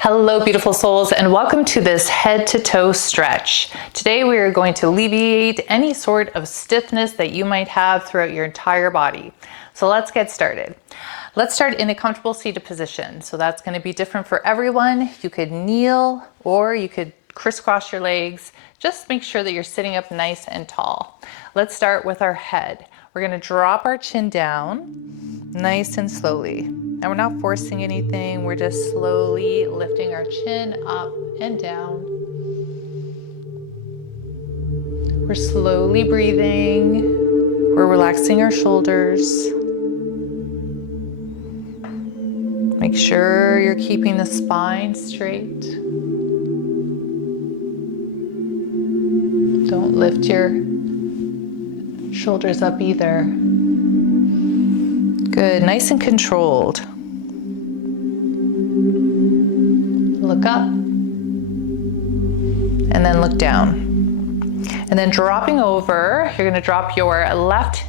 Hello, beautiful souls, and welcome to this head to toe stretch. Today we are going to alleviate any sort of stiffness that you might have throughout your entire body. So let's get started. Let's start in a comfortable seated position. So that's going to be different for everyone. You could kneel or you could crisscross your legs. Just make sure that you're sitting up nice and tall. Let's start with our head. We're going to drop our chin down nice and slowly. And we're not forcing anything. We're just slowly lifting our chin up and down. We're slowly breathing. We're relaxing our shoulders. Make sure you're keeping the spine straight. Don't lift your shoulders up either. Good, nice and controlled. Look up and then look down. And then dropping over, you're gonna drop your left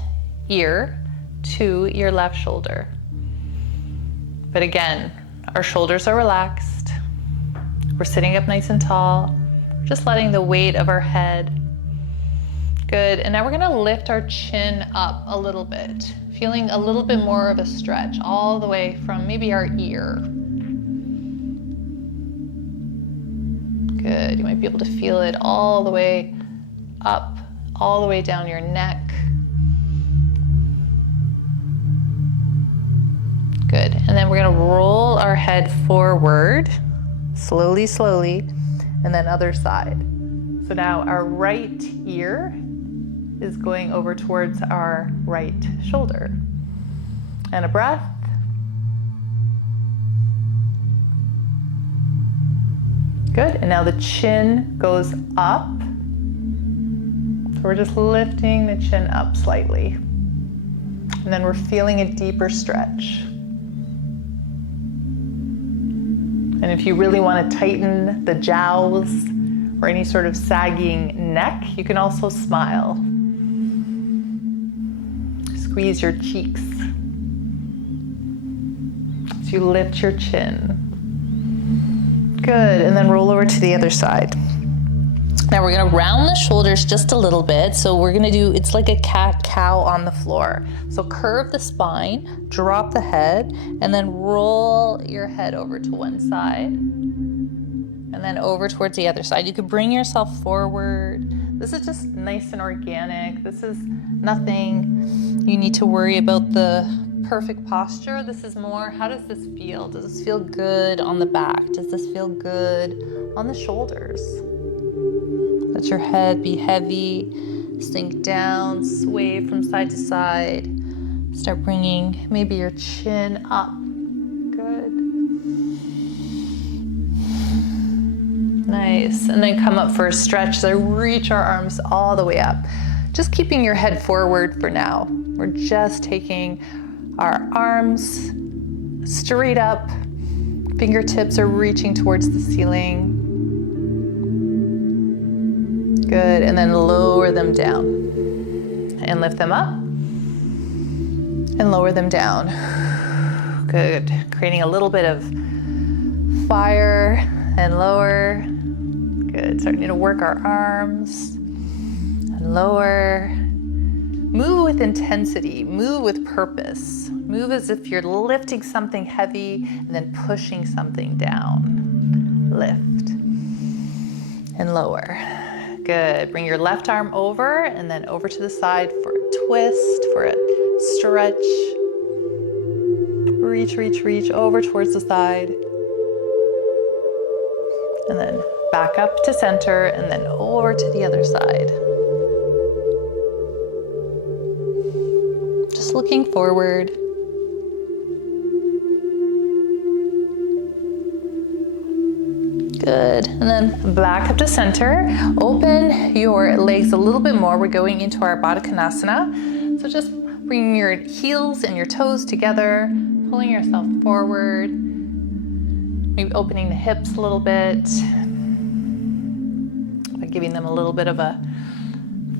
ear to your left shoulder. But again, our shoulders are relaxed. We're sitting up nice and tall. Just letting the weight of our head. Good, and now we're gonna lift our chin up a little bit, feeling a little bit more of a stretch all the way from maybe our ear. Good, you might be able to feel it all the way up, all the way down your neck. Good, and then we're gonna roll our head forward, slowly, slowly, and then other side. So now our right ear is going over towards our right shoulder. And a breath. Good, and now the chin goes up. So we're just lifting the chin up slightly. And then we're feeling a deeper stretch. And if you really want to tighten the jowls or any sort of sagging neck, you can also smile. Squeeze your cheeks as you lift your chin. Good, and then roll over to the other side. Now we're gonna round the shoulders just a little bit. So we're gonna do, it's like a cat-cow on the floor. So curve the spine, drop the head, and then roll your head over to one side. And then over towards the other side. You could bring yourself forward. This is just nice and organic. This is nothing you need to worry about the perfect posture. This is more, how does this feel? Does this feel good on the back? Does this feel good on the shoulders? Let your head be heavy, sink down, sway from side to side. Start bringing maybe your chin up. Good. Nice, and then come up for a stretch. So reach our arms all the way up. Just keeping your head forward for now. We're just taking our arms straight up. Fingertips are reaching towards the ceiling. Good, and then lower them down. And lift them up. And lower them down. Good, creating a little bit of fire and lower. Good, starting to work our arms and lower. Move with intensity, move with purpose. Move as if you're lifting something heavy and then pushing something down. Lift and lower. Good, bring your left arm over and then over to the side for a twist, for a stretch. Reach, reach, reach over towards the side. And then back up to center and then over to the other side. Just looking forward. Good, and then back up to center. Open your legs a little bit more. We're going into our Baddha Konasana. So just bringing your heels and your toes together, pulling yourself forward. Maybe opening the hips a little bit. By giving them a little bit of a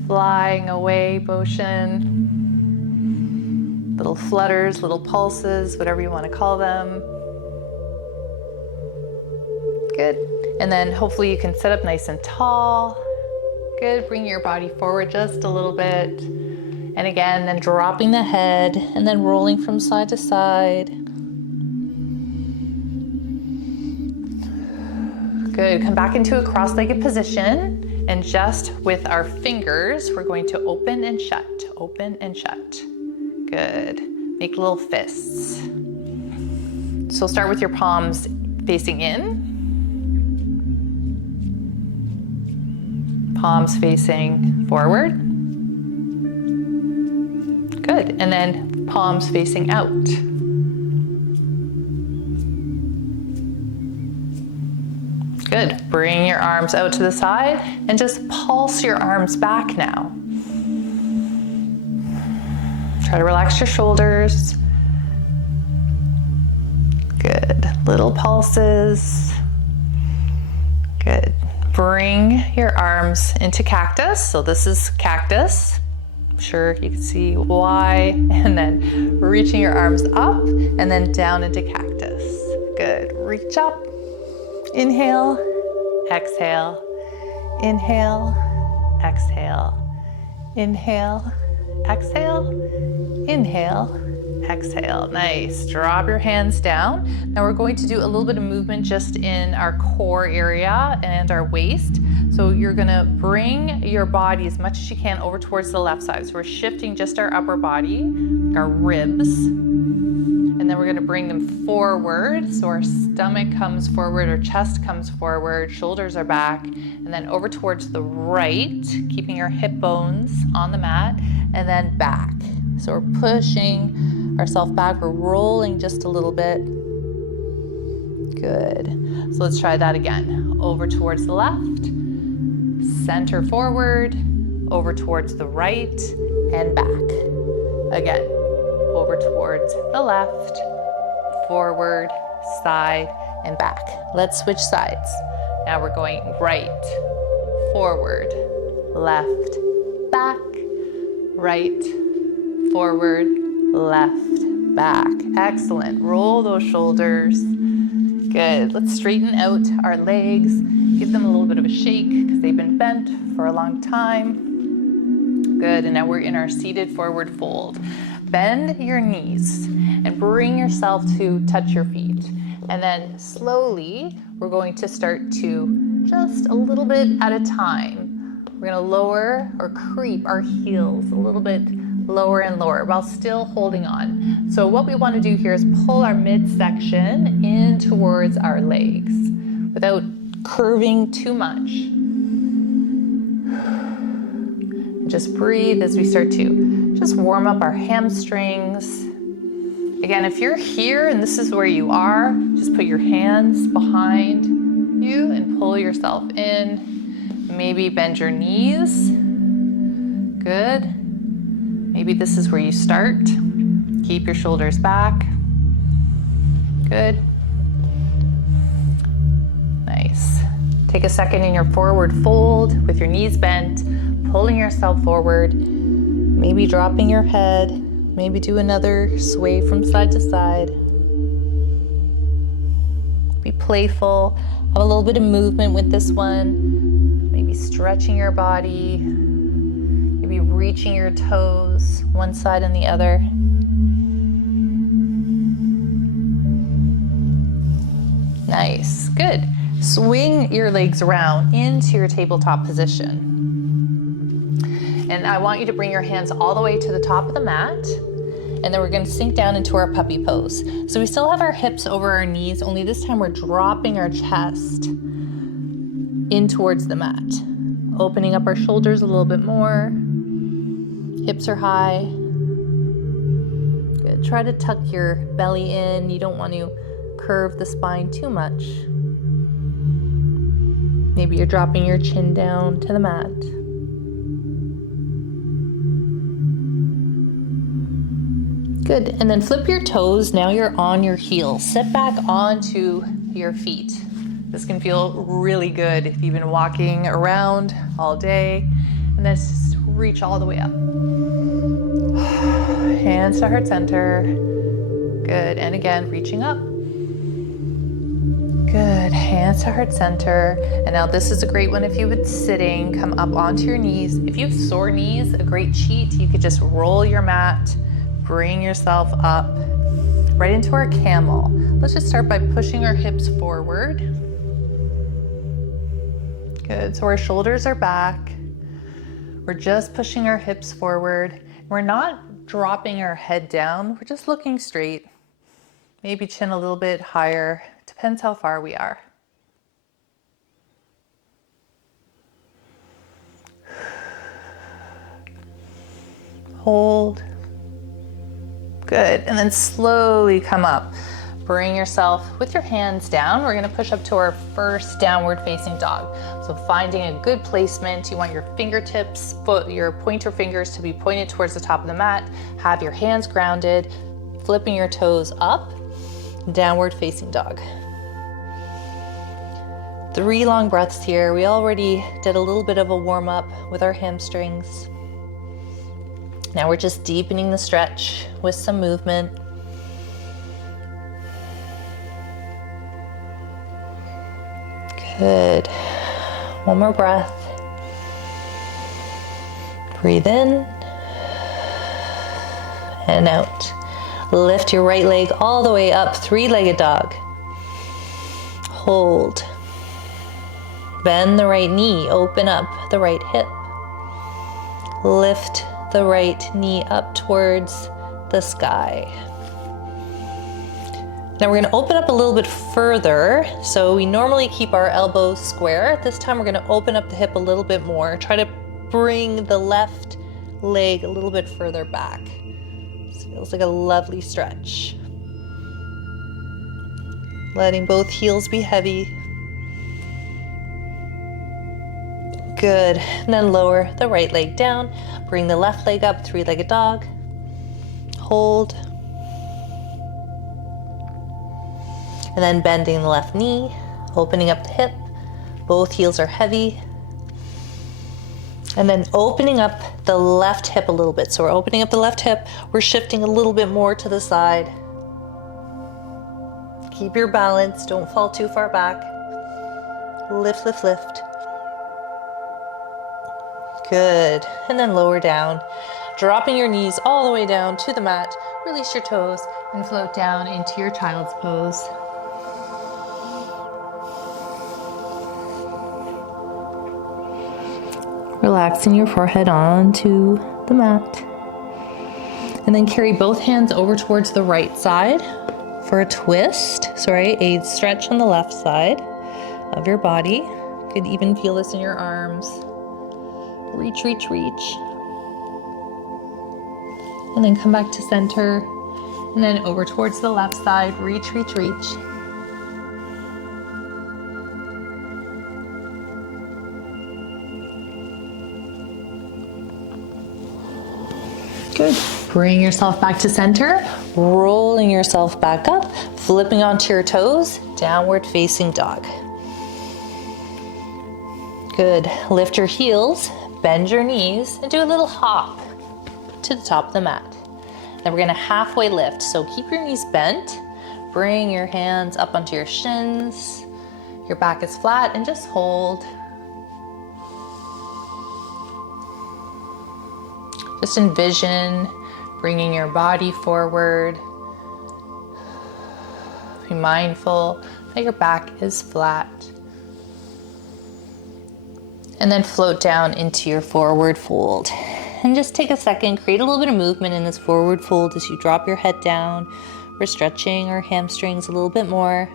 flying away motion. Little flutters, little pulses, whatever you want to call them. Good. And then hopefully you can sit up nice and tall. Good. Bring your body forward just a little bit. And again, then dropping the head and then rolling from side to side. Good. Come back into a cross-legged position. And just with our fingers, we're going to open and shut, open and shut. Good. Make little fists. So start with your palms facing in. Palms facing forward. Good. And then palms facing out. Good. Bring your arms out to the side and just pulse your arms back now. Try to relax your shoulders. Good. Little pulses. Good. Bring your arms into cactus. So this is cactus. I'm sure you can see why. And then reaching your arms up and then down into cactus. Good. Reach up. Inhale. Exhale. Inhale. Exhale. Inhale. Exhale. Inhale. Exhale. Nice. Drop your hands down. Now we're going to do a little bit of movement just in our core area and our waist. So you're gonna bring your body as much as you can over towards the left side. So we're shifting just our upper body, our ribs, and then we're gonna bring them forward. So our stomach comes forward, our chest comes forward, shoulders are back, and then over towards the right, keeping our hip bones on the mat, and then back. So we're pushing ourselves back, we're rolling just a little bit. Good. So let's try that again. Over towards the left, center forward, over towards the right, and back. Again, over towards the left, forward, side, and back. Let's switch sides. Now we're going right, forward, left, back, right, forward, left, back. Excellent. Roll those shoulders. Good. Let's straighten out our legs. Give them a little bit of a shake because they've been bent for a long time. Good. And now we're in our seated forward fold. Bend your knees and bring yourself to touch your feet. And then slowly, we're going to start to just a little bit at a time. We're going to lower or creep our heels a little bit lower and lower while still holding on. So what we want to do here is pull our midsection in towards our legs without curving too much. Just breathe as we start to just warm up our hamstrings. Again, if you're here and this is where you are, just put your hands behind you and pull yourself in. Maybe bend your knees. Good. Maybe this is where you start. Keep your shoulders back. Good. Nice. Take a second in your forward fold with your knees bent, pulling yourself forward, maybe dropping your head, maybe do another sway from side to side. Be playful, have a little bit of movement with this one, maybe stretching your body, maybe reaching your toes one side and the other. Nice, good. Swing your legs around into your tabletop position. And I want you to bring your hands all the way to the top of the mat. And then we're going to sink down into our puppy pose. So we still have our hips over our knees, only this time we're dropping our chest in towards the mat. Opening up our shoulders a little bit more. Hips are high. Good. Try to tuck your belly in. You don't want to curve the spine too much. Maybe you're dropping your chin down to the mat. Good, and then flip your toes. Now you're on your heels. Sit back onto your feet. This can feel really good if you've been walking around all day. And then just reach all the way up. Hands to heart center. Good, and again, reaching up. Good, hands to heart center. And now this is a great one if you've been sitting, come up onto your knees. If you have sore knees, a great cheat, you could just roll your mat, bring yourself up right into our camel. Let's just start by pushing our hips forward. Good, so our shoulders are back. We're just pushing our hips forward. We're not dropping our head down, we're just looking straight. Maybe chin a little bit higher, depends how far we are. Hold. Good, and then slowly come up. Bring yourself with your hands down. We're gonna push up to our first downward facing dog. So finding a good placement, you want your fingertips, your pointer fingers to be pointed towards the top of the mat. Have your hands grounded, flipping your toes up, downward facing dog. 3 long breaths here. We already did a little bit of a warm up with our hamstrings. Now we're just deepening the stretch with some movement. Good. One more breath. Breathe in and out. Lift your right leg all the way up, 3-legged dog. Hold. Bend the right knee, open up the right hip. Lift the right knee up towards the sky. Now we're gonna open up a little bit further. So we normally keep our elbows square. This time we're gonna open up the hip a little bit more. Try to bring the left leg a little bit further back. This feels like a lovely stretch. Letting both heels be heavy. Good, and then lower the right leg down. Bring the left leg up, 3-legged dog. Hold. And then bending the left knee, opening up the hip. Both heels are heavy. And then opening up the left hip a little bit. So we're opening up the left hip. We're shifting a little bit more to the side. Keep your balance, don't fall too far back. Lift, lift, lift. Good, and then lower down. Dropping your knees all the way down to the mat. Release your toes and float down into your child's pose. Relaxing your forehead onto the mat. And then carry both hands over towards the right side for a twist. A stretch on the left side of your body. You could even feel this in your arms. Reach, reach, reach. And then come back to center. And then over towards the left side. Reach, reach, reach. Good. Bring yourself back to center. Rolling yourself back up. Flipping onto your toes. Downward facing dog. Good. Lift your heels. Bend your knees and do a little hop to the top of the mat. Then we're gonna halfway lift. So keep your knees bent. Bring your hands up onto your shins. Your back is flat and just hold. Just envision bringing your body forward. Be mindful that your back is flat. And then float down into your forward fold. And just take a second, create a little bit of movement in this forward fold as you drop your head down. We're stretching our hamstrings a little bit more.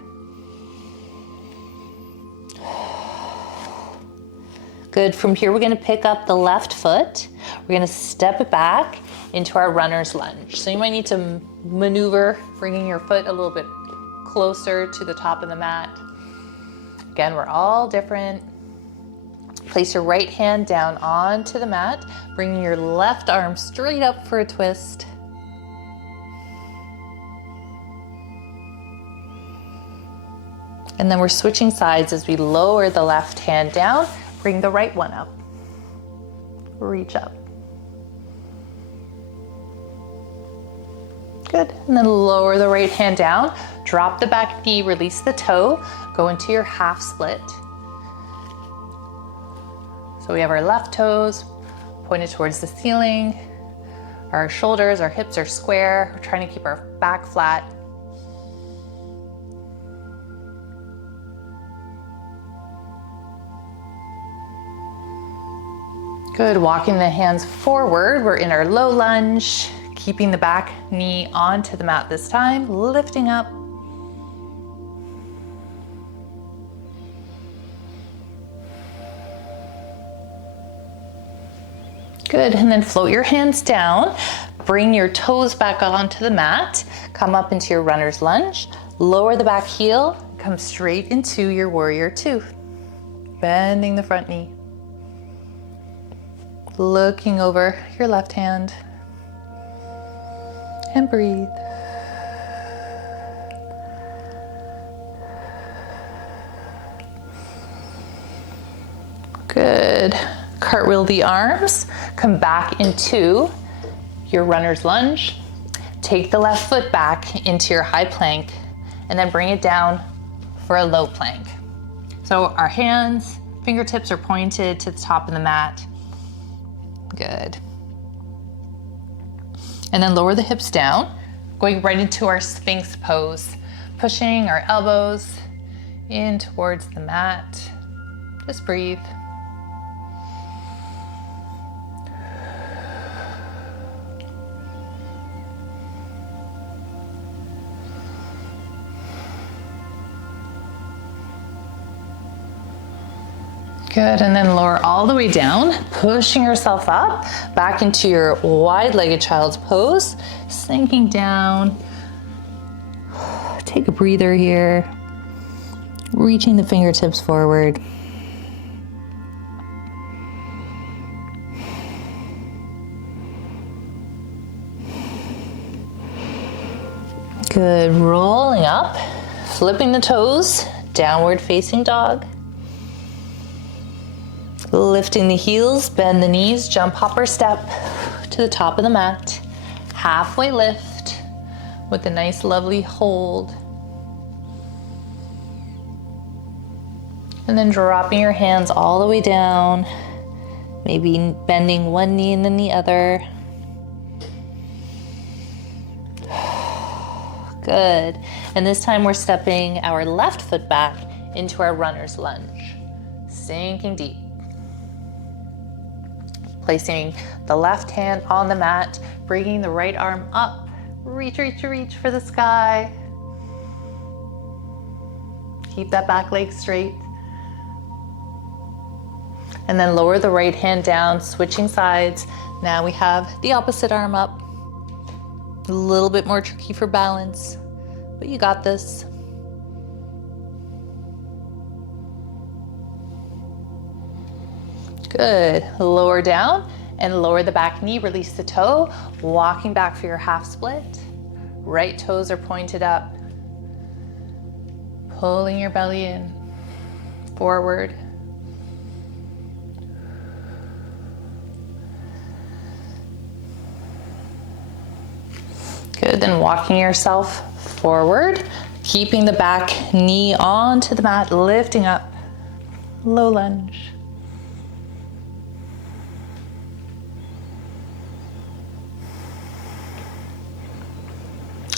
Good, from here we're gonna pick up the left foot. We're gonna step it back into our runner's lunge. So you might need to maneuver, bringing your foot a little bit closer to the top of the mat. Again, we're all different. Place your right hand down onto the mat, bringing your left arm straight up for a twist. And then we're switching sides as we lower the left hand down, bring the right one up. Reach up. Good, and then lower the right hand down, drop the back knee, release the toe, go into your half split. So we have our left toes pointed towards the ceiling. Our shoulders, our hips are square. We're trying to keep our back flat. Good, walking the hands forward. We're in our low lunge, keeping the back knee onto the mat this time, lifting up. Good, and then float your hands down. Bring your toes back onto the mat. Come up into your runner's lunge. Lower the back heel. Come straight into your warrior two. Bending the front knee. Looking over your left hand. And breathe. Good. Cartwheel the arms. Come back into your runner's lunge. Take the left foot back into your high plank and then bring it down for a low plank. So our hands, fingertips are pointed to the top of the mat. Good. And then lower the hips down, going right into our Sphinx pose, pushing our elbows in towards the mat. Just breathe. Good, and then lower all the way down, pushing yourself up, back into your wide-legged child's pose, sinking down. Take a breather here, reaching the fingertips forward. Good, rolling up, flipping the toes, downward facing dog. Lifting the heels, bend the knees, jump, hopper, step to the top of the mat. Halfway lift with a nice, lovely hold. And then dropping your hands all the way down, maybe bending one knee and then the other. Good. And this time we're stepping our left foot back into our runner's lunge. Sinking deep. Placing the left hand on the mat, bringing the right arm up. Reach, reach, reach for the sky. Keep that back leg straight. And then lower the right hand down, switching sides. Now we have the opposite arm up. A little bit more tricky for balance, but you got this. Good, lower down and lower the back knee, release the toe, walking back for your half split. Right toes are pointed up. Pulling your belly in, forward. Good, then walking yourself forward, keeping the back knee onto the mat, lifting up, low lunge.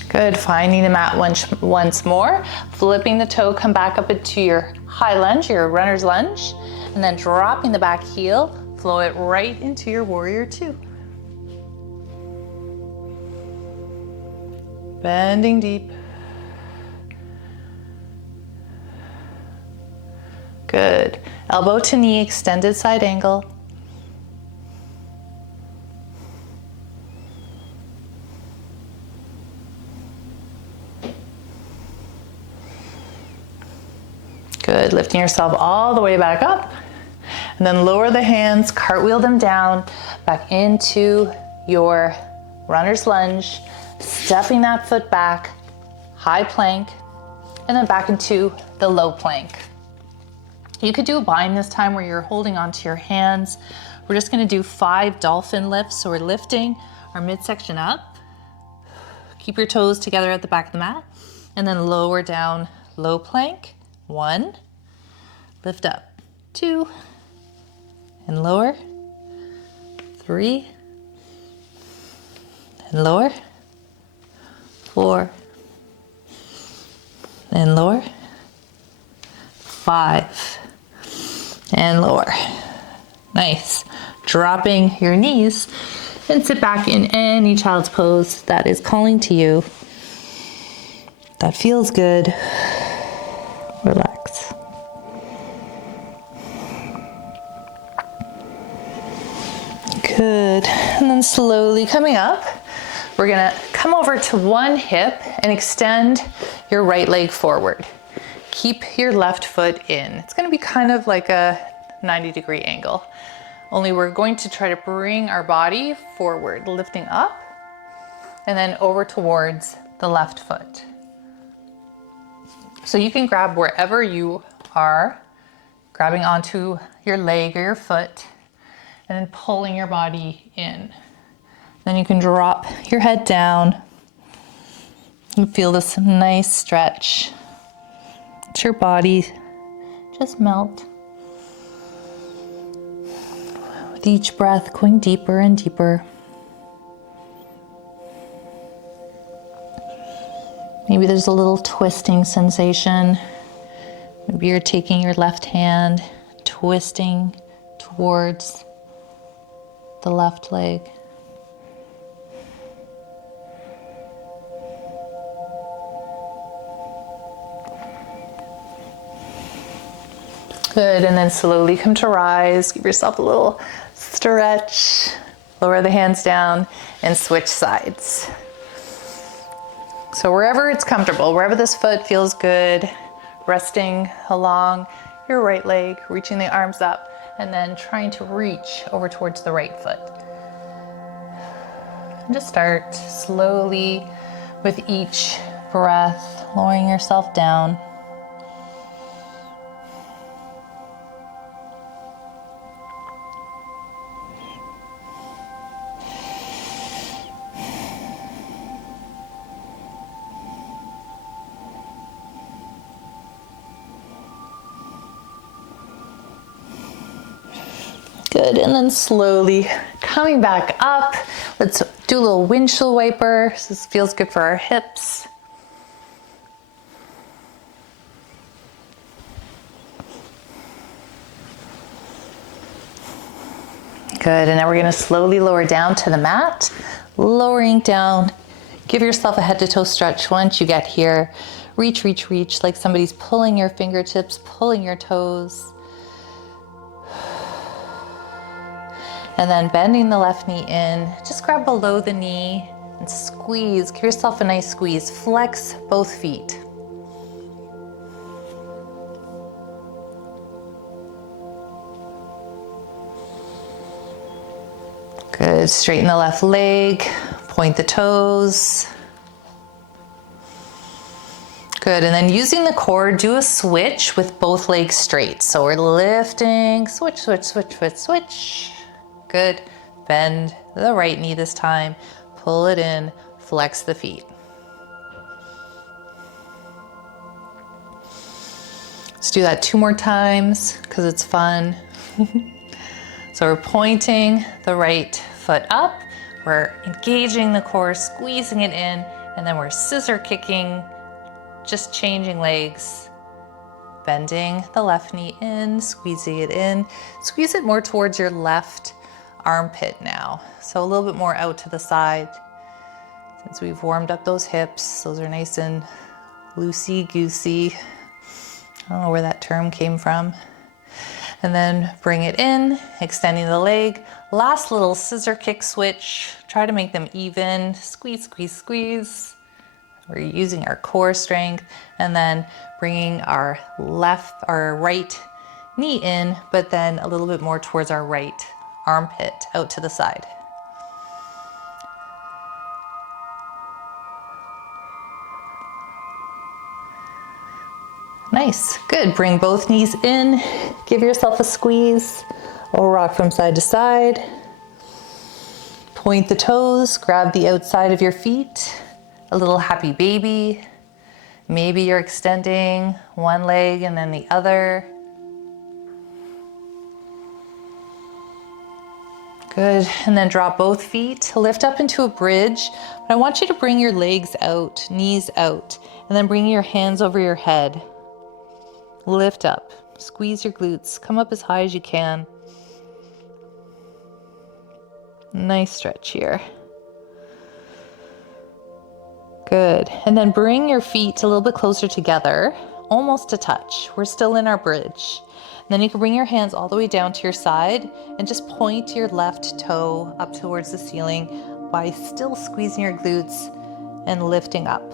Good, finding the mat once more, flipping the toe, come back up into your high lunge, your runner's lunge, and then dropping the back heel, flow it right into your warrior two. Bending deep. Good, elbow to knee, extended side angle. Good, lifting yourself all the way back up. And then lower the hands, cartwheel them down, back into your runner's lunge, stepping that foot back, high plank, and then back into the low plank. You could do a bind this time where you're holding onto your hands. We're just gonna do 5 dolphin lifts. So we're lifting our midsection up. Keep your toes together at the back of the mat, and then lower down, low plank, 1, lift up, 2, and lower, 3, and lower, 4, and lower, 5, and lower. Nice. Dropping your knees and sit back in any child's pose that is calling to you. That feels good. Relax. Good. And then slowly coming up, we're gonna come over to one hip and extend your right leg forward. Keep your left foot in. It's gonna be kind of like a 90-degree angle. Only we're going to try to bring our body forward, lifting up and then over towards the left foot. So you can grab wherever you are, grabbing onto your leg or your foot and then pulling your body in. Then you can drop your head down and feel this nice stretch. Let your body just melt. With each breath going deeper and deeper. Maybe there's a little twisting sensation. Maybe you're taking your left hand, twisting towards the left leg. Good, and then slowly come to rise. Give yourself a little stretch. Lower the hands down and switch sides. So wherever it's comfortable, wherever this foot feels good, resting along your right leg, reaching the arms up, and then trying to reach over towards the right foot. And just start slowly with each breath, lowering yourself down. Good, and then slowly coming back up. Let's do a little windshield wiper. This feels good for our hips. Good, and now we're gonna slowly lower down to the mat. Lowering down, give yourself a head to toe stretch once you get here. Reach, reach, reach, like somebody's pulling your fingertips, pulling your toes. And then bending the left knee in, just grab below the knee and squeeze. Give yourself a nice squeeze. Flex both feet. Good, straighten the left leg, point the toes. Good, and then using the core, do a switch with both legs straight. So we're lifting, switch, switch, switch, switch, switch. Good. Bend the right knee this time. Pull it in. Flex the feet. Let's do that 2 more times because it's fun. So we're pointing the right foot up. We're engaging the core, squeezing it in, and then we're scissor kicking, just changing legs. Bending the left knee in, squeezing it in. Squeeze it more towards your left armpit now. So a little bit more out to the side. Since we've warmed up those hips, those are nice and loosey-goosey. I don't know where that term came from. And then bring it in, extending the leg. Last little scissor kick switch. Try to make them even. Squeeze, squeeze, squeeze. We're using our core strength, and then bringing our right knee in, but then a little bit more towards our right armpit out to the side. Nice, good. Bring both knees in, give yourself a squeeze, or rock from side to side. Point the toes, grab the outside of your feet, a little happy baby. Maybe you're extending one leg and then the other. Good, and then drop both feet, lift up into a bridge. But I want you to bring your legs out, knees out, and then bring your hands over your head. Lift up, squeeze your glutes, come up as high as you can. Nice stretch here. Good, and then bring your feet a little bit closer together, almost a touch. We're still in our bridge. Then you can bring your hands all the way down to your side and just point your left toe up towards the ceiling by still squeezing your glutes and lifting up.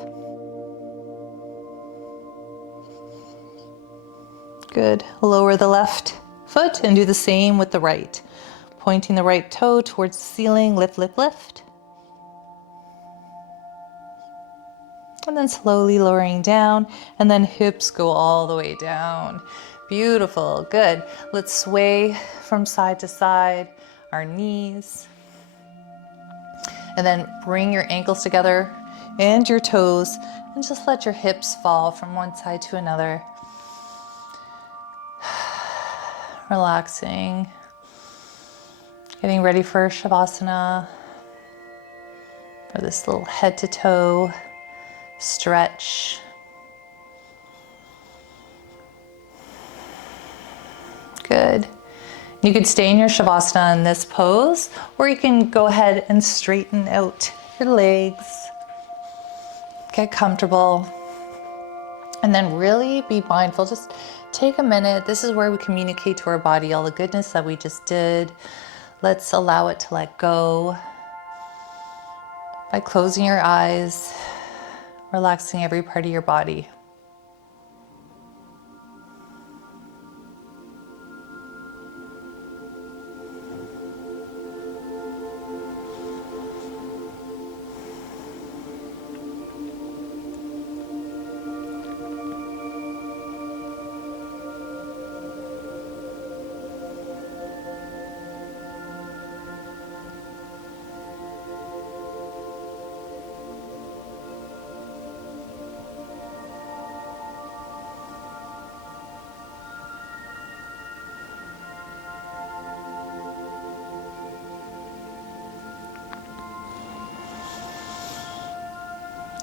Good. Lower the left foot and do the same with the right. Pointing the right toe towards the ceiling, lift, lift, lift. And then slowly lowering down, and then hips go all the way down. Beautiful, good. Let's sway from side to side, our knees. And then bring your ankles together and your toes, and just let your hips fall from one side to another. Relaxing. Getting ready for Shavasana, for this little head to toe stretch. Good. You could stay in your Shavasana in this pose, or you can go ahead and straighten out your legs. Get comfortable. And then really be mindful. Just take a minute. This is where we communicate to our body all the goodness that we just did. Let's allow it to let go by closing your eyes, relaxing every part of your body.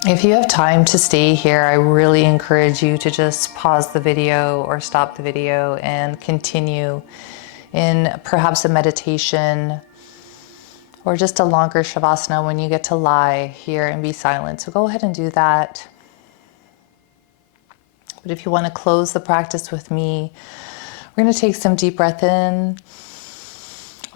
If you have time to stay here, I really encourage you to just pause the video or stop the video and continue in perhaps a meditation or just a longer Shavasana when you get to lie here and be silent. So go ahead and do that. But if you want to close the practice with me, we're going to take some deep breath in.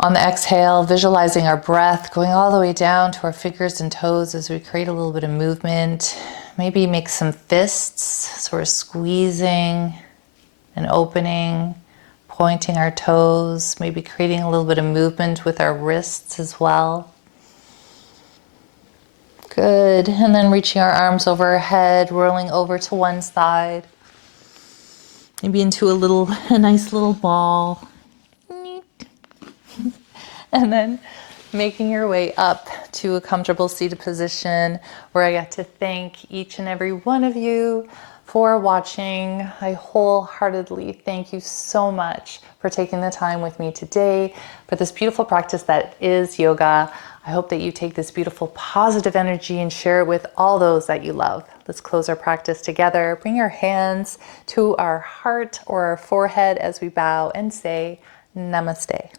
On the exhale, visualizing our breath going all the way down to our fingers and toes as we create a little bit of movement. Maybe make some fists, so we're squeezing and opening, pointing our toes, maybe creating a little bit of movement with our wrists as well. Good, and then reaching our arms over our head, rolling over to one side. Maybe into a nice little ball. And then making your way up to a comfortable seated position where I get to thank each and every one of you for watching. I wholeheartedly thank you so much for taking the time with me today for this beautiful practice that is yoga. I hope that you take this beautiful positive energy and share it with all those that you love. Let's close our practice together. Bring your hands to our heart or our forehead as we bow and say namaste.